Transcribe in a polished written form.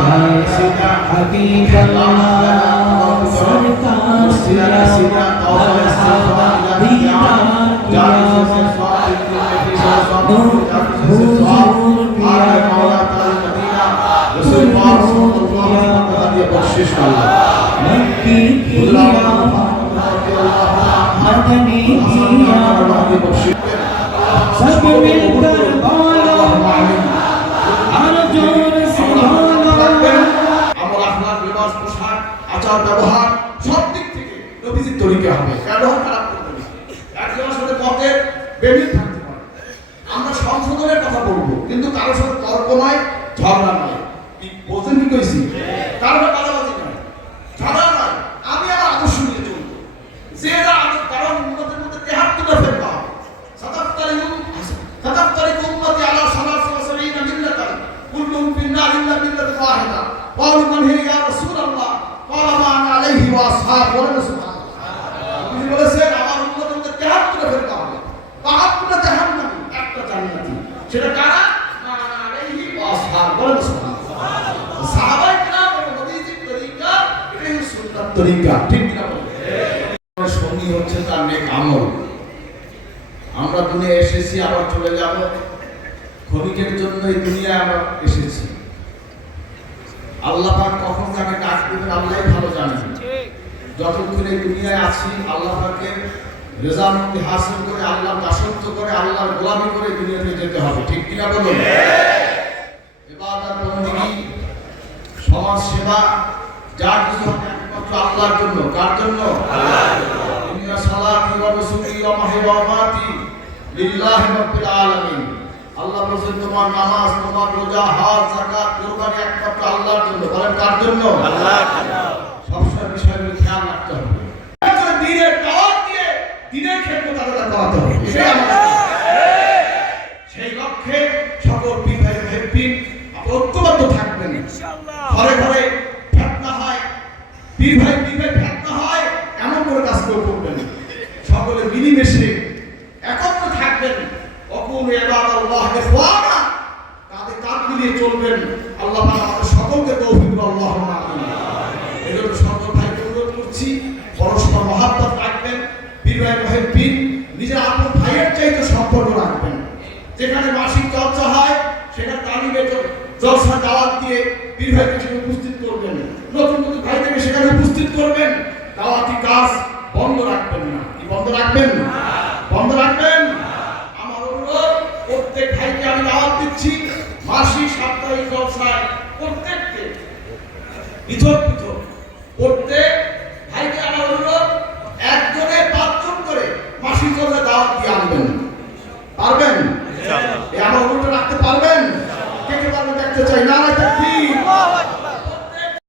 عليك حبيب الله سركار مرحبا सब मिलकर बोलो अर्जुन से बोलो আমল আখলাক লিবাস পোশাক আচার ব্যবহার সব দিক থেকে নবীজির তরিকা হবে ব্যবহার খারাপ করবে না একজনের সাথে পথে বেমিল থাকতে পারে আমরা সংশোধনের কথা বলবো কিন্তু কারোর সাথে তর্ক নয় ঝগড়া নয় কি বলছেন কি কইছি কারোর বাদাবাদি নয় ঝগড়া নয় আমি আমার আদর্শ নিয়ে চলবো যে যা আদর্শ কারণ উন্নতির মধ্যে তেহাত্তরটা ফেরকা হবে ستفترق أمتي على 73 ملة كلهم في النار إلا ملة واحدة قالوا من هي يا رسول الله قال ما أنا عليه وأصحابي বলেন সুবহানাল্লাহ আপনি বলেছেন আমার উম্মতের মধ্যে 73 ফেরকা হবে 72টা জাহান্নামী একটা জান্নাতি সেটা কারা মা আনা আলাইহি ওয়াসহাব বলেন সুবহানাল্লাহ সাহাবায়ে কেরাম এবং নবীজির তরিকা এটাই সুন্নাত তরিকা ঠিক কি না বলেন সঙ্গী হচ্ছে তার নেক আমল আমরা দুনিয়া এসেছি আবার চলে যাব ক্ষণিকের জন্য এই দুনিয়ায় আমরা এসেছি আল্লাহ পাক কখন তাকে ডাক দিবেন আল্লাহই ভালো জানেন যতক্ষণ এই দুনিয়ায় আছি আল্লাহ পাকের রেজামতি হাসিল করে আল্লাহর দাসত্ব করে আল্লাহর গোলামি করে দুনিয়াতে যেতে হবে ঠিক কি না বলুন ইবাদত বندگی সমাজ সেবা যা কিছু একমাত্র আল্লাহর জন্য কার জন্য আল্লাহর জন্য ইন্না সালাতি ওয়া নুসুকি ওয়া মাহি ওয়া মামাতি লিল্লাহি রাব্বিল আলামিন আল্লাহ বলেন তোমার নামাজ তোমার রোজা হজ যাকাত কুরবানি একমাত্র আল্লাহর জন্য বলেন কার জন্য আল্লাহর জন্য সবসময় বিষয়গুলো খেয়াল রাখতে হবে দ্বীনের দাওয়াত দিয়ে দ্বীনের খেদমত আদায় করতে হবে এটাই আমাদের সেই লক্ষ্যে সকল বিভাগ হেপিন ঐক্যবদ্ধ থাকবেন ইনশাআল্লাহ ঘরে ঘরে ফিতনা হয় বিভাগ ফিতনা হয় এমন করে কাজ করবেন সকলে মিলেমিশে একত্র থাকবেন ওয়াকুনু ইবাদাল্লাহ ইখওয়ানা কাঁধে কাঁধ মিলিয়ে চলবেন আল্লাহ পাক আমাদের সকলকে তৌফিক দান আল্লাহুম্মা আমিন এজন্য সকল ভাইকে অনুরোধ করছি পরস্পর মহব্বত রাখবেন বিবাহ হেপিন নিজের আপন ভাইয়ের চাইতে সম্পর্ক রাখবেন যেখানে মাসিক চর্চা হয় সেখানে তালিমের জলসা দাওয়াত দিয়ে পীর ভাইকে সেখানে উপস্থিত করবেন নতুন নতুন ভাইদেরকে সেখানে উপস্থিত করবেন দাওয়াতি কাজ বন্ধ রাখবেন না কি বন্ধ রাখবেন না বন্ধ রাখবেন আমার অনুরোধ প্রত্যেক ভাইকে আমি দাওয়াত দিচ্ছি মাসিক সাপ্তাহিক জলসায় প্রত্যেককে পৃথক প্রত্যেক ভাইকে আমার অনুরোধ একজনে 5 জন করে মাসিক জলসায় দাওয়াত দিয়ে আনবেন পারবেন এই আমার অনুরোধ রাখতে পারবেন কে কে পারবেন দেখতে চাই নারায়ে তাকবীর আল্লাহু আকবার করবেন না